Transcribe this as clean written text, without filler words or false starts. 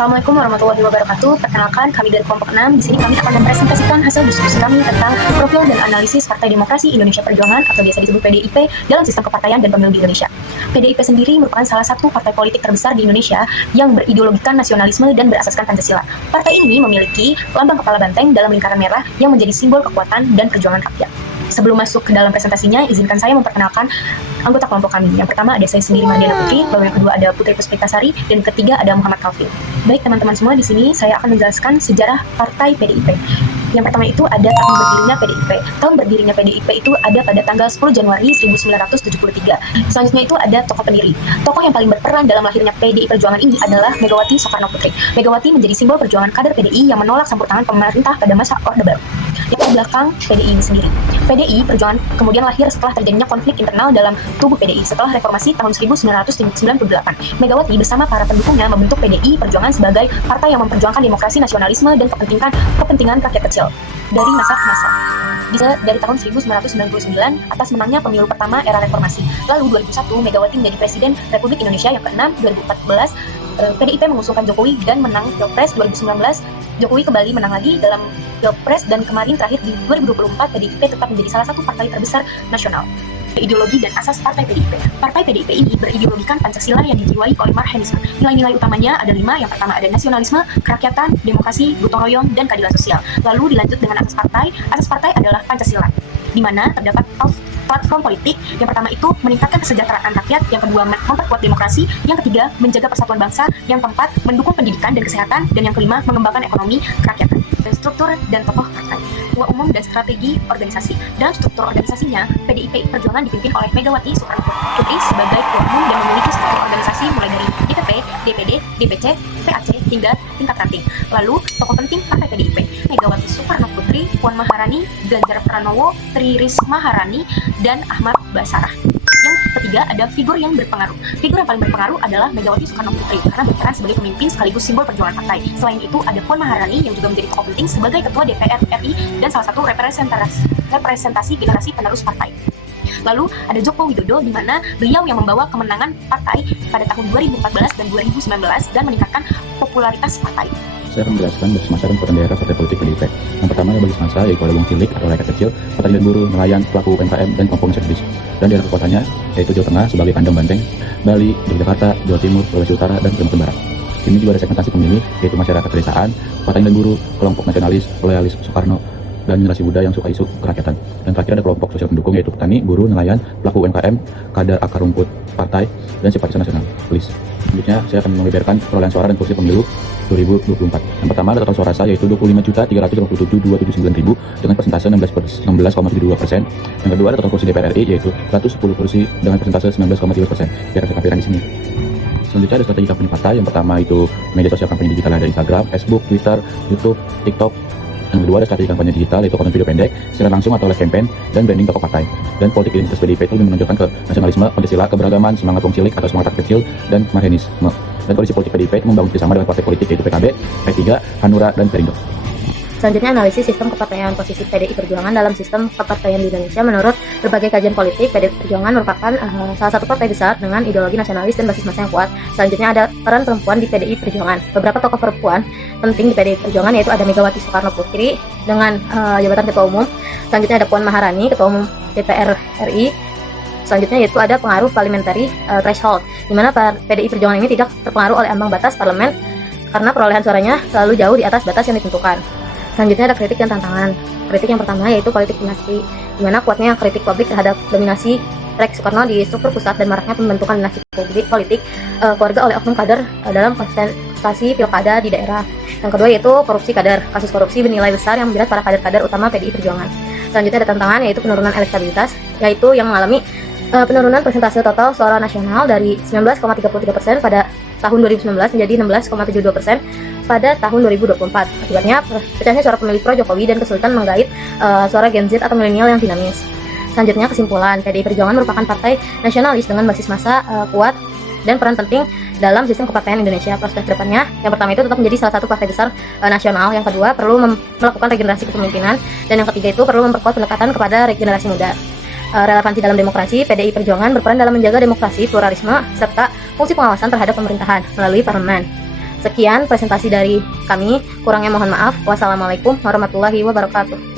Assalamualaikum warahmatullahi wabarakatuh. Perkenalkan, kami dari kelompok 6. Di sini kami akan mempresentasikan hasil diskusi kami tentang profil dan analisis Partai Demokrasi Indonesia Perjuangan atau biasa disebut PDIP dalam sistem kepartaian dan pemilu di Indonesia. PDIP sendiri merupakan salah satu partai politik terbesar di Indonesia yang berideologikan nasionalisme dan berasaskan Pancasila. Partai ini memiliki lambang kepala banteng dalam lingkaran merah yang menjadi simbol kekuatan dan perjuangan rakyat. Sebelum masuk ke dalam presentasinya, izinkan saya memperkenalkan anggota kelompok kami. Yang pertama ada saya sendiri, Madiana Putri, lalu yang kedua ada Putri Puspitasari, dan ketiga ada Muhammad Kalfi. Baik teman-teman semua, di sini saya akan menjelaskan sejarah Partai PDIP. Yang pertama itu ada tahun berdirinya PDIP. Tahun berdirinya PDIP itu ada pada tanggal 10 Januari 1973. Selanjutnya itu ada tokoh pendiri. Tokoh yang paling berperan dalam lahirnya PDI Perjuangan ini adalah Megawati Soekarno Putri. Megawati menjadi simbol perjuangan kader PDI yang menolak campur tangan pemerintah pada masa Orde Baru. Yang belakang PDI ini sendiri. PDI Perjuangan kemudian lahir setelah terjadinya konflik internal dalam tubuh PDI setelah reformasi tahun 1998. Megawati bersama para pendukungnya membentuk PDI Perjuangan sebagai partai yang memperjuangkan demokrasi, nasionalisme, dan kepentingan rakyat kecil dari masa ke masa. Dari tahun 1999 atas menangnya pemilu pertama era reformasi. Lalu 2001 Megawati menjadi Presiden Republik Indonesia yang ke-6. 2014 PDIP mengusungkan Jokowi dan menang Pilpres. 2019 Jokowi kembali menang lagi dalam Pilpres, dan kemarin terakhir di 2024 PDIP tetap menjadi salah satu partai terbesar nasional. Ideologi dan asas Partai PDIP. Partai PDIP ini berideologikan Pancasila yang dijiwai oleh Marxisme. Nilai-nilai utamanya ada 5. Yang pertama ada nasionalisme, kerakyatan, demokrasi, gotong royong, dan keadilan sosial. Lalu dilanjut dengan asas partai. Asas partai adalah Pancasila, di mana terdapat platform politik. Yang pertama itu meningkatkan kesejahteraan rakyat, yang kedua memperkuat demokrasi, yang ketiga menjaga persatuan bangsa, yang keempat mendukung pendidikan dan kesehatan, dan yang kelima mengembangkan ekonomi kerakyatan. Dan struktur dan tokoh partai, ketua umum dan strategi organisasi. Dalam struktur organisasinya, PDIP Perjuangan dipimpin oleh Megawati Soekarno Putri sebagai ketua umum dan memiliki struktur organisasi mulai dari DPP, DPD, DPC, PAC hingga tingkat ranting. Lalu tokoh penting Partai PDIP: Megawati Soekarno Putri, Puan Maharani, Ganjar Pranowo, Tri Risma Maharani, dan Ahmad Basarah. Yang ketiga ada figur yang berpengaruh. Figur yang paling berpengaruh adalah Megawati Soekarno Putri karena berperan sebagai pemimpin sekaligus simbol perjuangan partai. Selain itu ada Puan Maharani yang juga menjadi tokoh penting sebagai ketua DPR RI dan salah satu representasi generasi penerus partai. Lalu ada Joko Widodo, di mana beliau yang membawa kemenangan partai pada tahun 2014 dan 2019 dan meningkatkan popularitas partai. Saya akan menjelaskan basis masa dan peran daerah partai politik PDIP. Yang pertama adalah basis masa, yaitu ada wong cilik atau rakyat kecil, petani dan buruh, nelayan, pelaku UMKM, dan kelompok servis. Dan daerah kekuasaannya yaitu Jawa Tengah sebagai kandang banteng, Bali, Yogyakarta, Jawa Timur, Sulawesi Utara, dan Kalimantan Barat. Ini juga ada segmentasi pemilih, yaitu masyarakat pedesaan, petani dan buruh, kelompok nasionalis, loyalis Soekarno, dan generasi muda yang suka isu kerakyatan. Dan terakhir ada kelompok sosial pendukung, yaitu petani, buruh, nelayan, pelaku UMKM, kader akar rumput partai, dan simpatisan nasional. Please. Selanjutnya saya akan membeberkan perolehan suara dan kursi pemilu 2024. Yang pertama ada total suara sah yaitu 25.387.279.000 dengan persentase 16,72%. Yang kedua ada total kursi DPR RI yaitu 110 kursi dengan persentase 19,3%. Biar saya kampiran di sini. Selanjutnya ada strategi kampanye partai. Yang pertama itu media sosial kampanye digital, ada Instagram, Facebook, Twitter, YouTube, TikTok. Yang kedua ada strategi kampanye digital, yaitu konten video pendek, siaran langsung atau live campaign, dan branding tokoh partai. Dan politik identitas PDIP itu lebih menunjukkan ke nasionalisme, Pancasila, keberagaman, semangat wong cilik atau semangat rakyat kecil, dan Marxisme. Dan koalisi politik PDIP itu membangun kerjasama dengan partai politik yaitu PKB, P3, Hanura, dan Perindo. Selanjutnya analisis sistem kepartaian. Posisi PDI Perjuangan dalam sistem kepartaian di Indonesia. Menurut berbagai kajian politik, PDI Perjuangan merupakan salah satu partai besar dengan ideologi nasionalis dan basis massa yang kuat. Selanjutnya ada peran perempuan di PDI Perjuangan. Beberapa tokoh perempuan penting di PDI Perjuangan yaitu ada Megawati Soekarno Putri dengan jabatan ketua umum. Selanjutnya ada Puan Maharani, ketua umum DPR RI. Selanjutnya yaitu ada pengaruh parliamentary threshold, di mana PDI Perjuangan ini tidak terpengaruh oleh ambang batas parlemen karena perolehan suaranya selalu jauh di atas batas yang ditentukan. Selanjutnya ada kritik dan tantangan. Kritik yang pertama yaitu politik dinasti, di mana kuatnya kritik publik terhadap dominasi Rex Soekarno di struktur pusat dan maraknya pembentukan dinasti politik keluarga oleh oknum kader dalam kontestasi pilkada di daerah. Yang kedua yaitu korupsi kader. Kasus korupsi bernilai besar yang menjerat para kader-kader utama PDI Perjuangan. Selanjutnya ada tantangan yaitu penurunan elektabilitas, yaitu yang mengalami penurunan persentase total suara nasional dari 19,33% pada tahun 2019 menjadi 16,72% pada tahun 2024. Akibatnya pecahnya suara pemilih pro Jokowi dan kesulitan menggait suara Gen Z atau milenial yang dinamis. Selanjutnya kesimpulan, PDI Perjuangan merupakan partai nasionalis dengan basis massa kuat dan peran penting dalam sistem kepartaian Indonesia. Prospek kedepannya, yang pertama itu tetap menjadi salah satu partai besar nasional. Yang kedua perlu melakukan regenerasi kepemimpinan, dan yang ketiga itu perlu memperkuat pendekatan kepada regenerasi muda. Relevansi dalam demokrasi, PDI Perjuangan berperan dalam menjaga demokrasi, pluralisme, serta fungsi pengawasan terhadap pemerintahan melalui parlemen. Sekian presentasi dari kami, kurangnya mohon maaf. Wassalamualaikum warahmatullahi wabarakatuh.